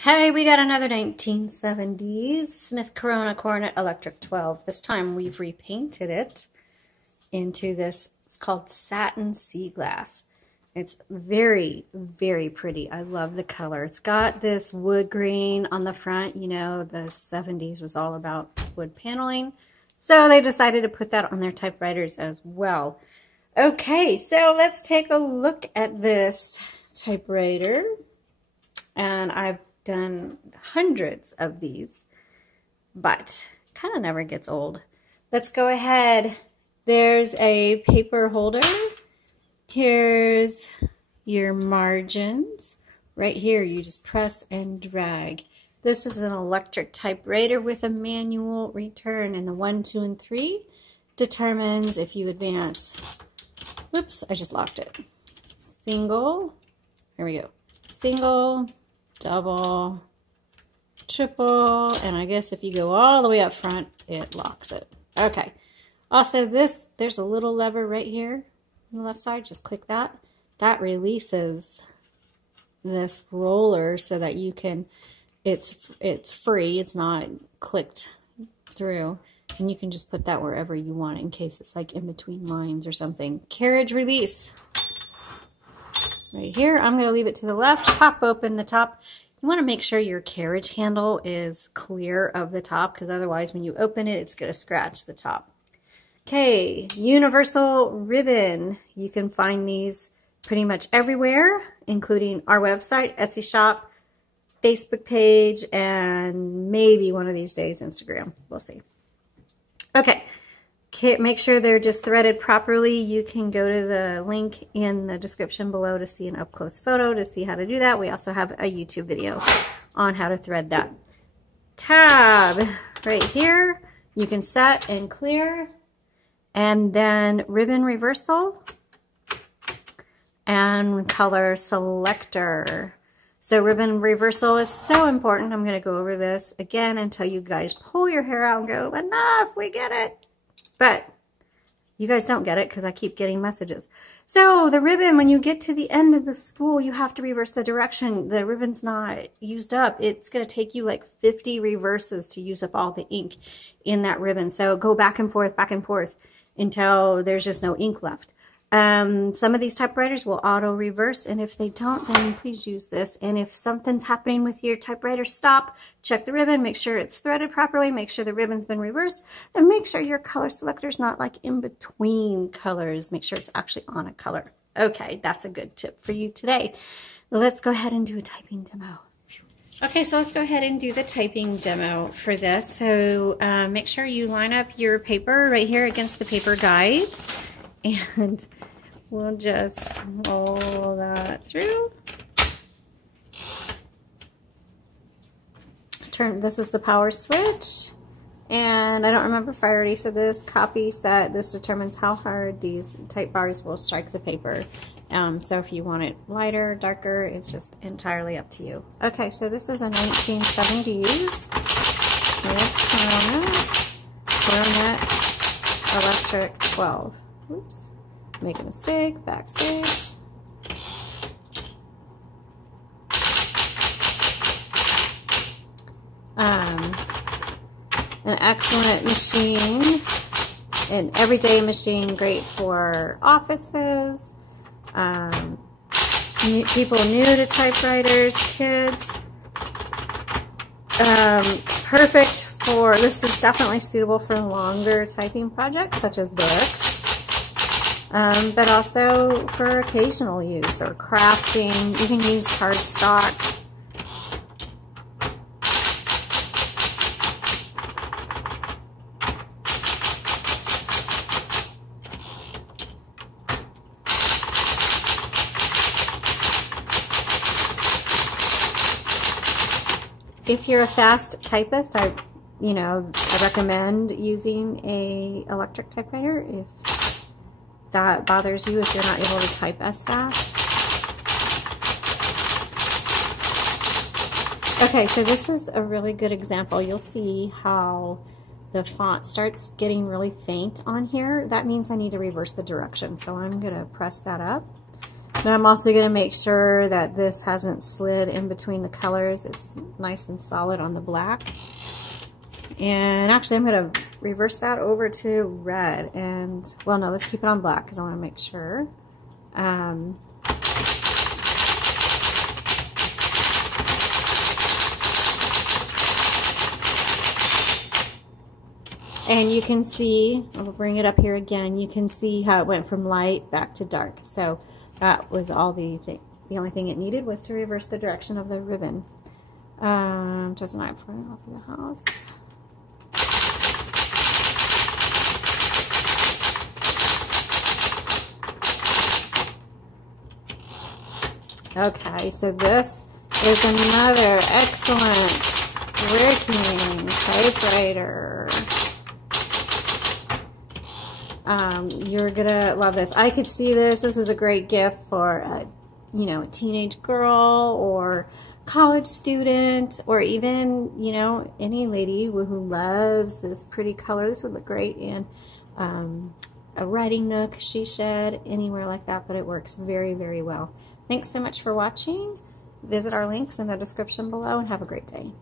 Okay, we got another 1970s Smith Corona Coronet Electric 12. This time we've repainted it into this, it's called Satin Sea Glass. It's very, very pretty. I love the color. It's got this wood grain on the front. You know, the 70s was all about wood paneling. So they decided to put that on their typewriters as well. Okay, so let's take a look at this typewriter. And I've done hundreds of these, but kind of never gets old. Let's go ahead. There's a paper holder. Here's your margins. Right here, you just press and drag. This is an electric typewriter with a manual return, and the 1, 2, and 3 determines if you advance. Whoops, I just locked it. Single, here we go. Single, double, triple, and I guess if you go all the way up front, it locks it. Okay. Also, there's a little lever right here on the left side. Just click that. That releases this roller so that you can, it's free. It's not clicked through. And you can just put that wherever you want in case it's like in between lines or something. Carriage release. Right here, I'm going to leave it to the left, pop open the top. You want to make sure your carriage handle is clear of the top because otherwise when you open it, it's going to scratch the top. Okay, universal ribbon. You can find these pretty much everywhere, including our website, Etsy shop, Facebook page, and maybe one of these days Instagram. We'll see. Okay. Make sure they're just threaded properly. You can go to the link in the description below to see an up-close photo to see how to do that. We also have a YouTube video on how to thread that. Tab right here. You can set and clear. And then ribbon reversal and color selector. So ribbon reversal is so important. I'm going to go over this again until you guys pull your hair out and go, enough, we get it. But you guys don't get it because I keep getting messages. So the ribbon, when you get to the end of the spool, you have to reverse the direction. The ribbon's not used up. It's going to take you like 50 reverses to use up all the ink in that ribbon. So go back and forth until there's just no ink left. Some of these typewriters will auto reverse, and if they don't, then please use this. And if something's happening with your typewriter, stop, check the ribbon, make sure it's threaded properly, make sure the ribbon's been reversed, and make sure your color selector's not like in between colors. Make sure it's actually on a color. Okay, that's a good tip for you today. Let's go ahead and do a typing demo. Okay, so let's go ahead and do the typing demo for this. So make sure you line up your paper right here against the paper guide. And we'll just roll that through. This is the power switch. And I don't remember if I already said this, copy set. This determines how hard these type bars will strike the paper. So if you want it lighter, darker, it's just entirely up to you. Okay, so this is a 1970s Coronet Electric 12. Oops, make a mistake, backspace. An excellent machine, an everyday machine, great for offices, people new to typewriters, kids. Perfect for, this is definitely suitable for longer typing projects such as books. But also for occasional use or crafting. You can use cardstock. If you're a fast typist, I recommend using a electric typewriter if that bothers you, if you're not able to type as fast. Okay, so this is a really good example. You'll see how the font starts getting really faint on here. That means I need to reverse the direction. So I'm going to press that up But I'm also going to make sure that this hasn't slid in between the colors. It's nice and solid on the black. And actually, I'm going to reverse that over to red. And, well, no, let's keep it on black because I want to make sure. And you can see, I'll bring it up here again, you can see how it went from light back to dark. So that was all the only thing it needed was to reverse the direction of the ribbon. Just an eye for it off of the house. Okay, so this is another excellent working typewriter. You're gonna love this. I could see this. This is a great gift for a, you know, a teenage girl or college student, or even, you know, any lady who loves this pretty color. This would look great in a writing nook, she shed, anywhere like that, but it works very, very well. Thanks so much for watching. Visit our links in the description below and have a great day.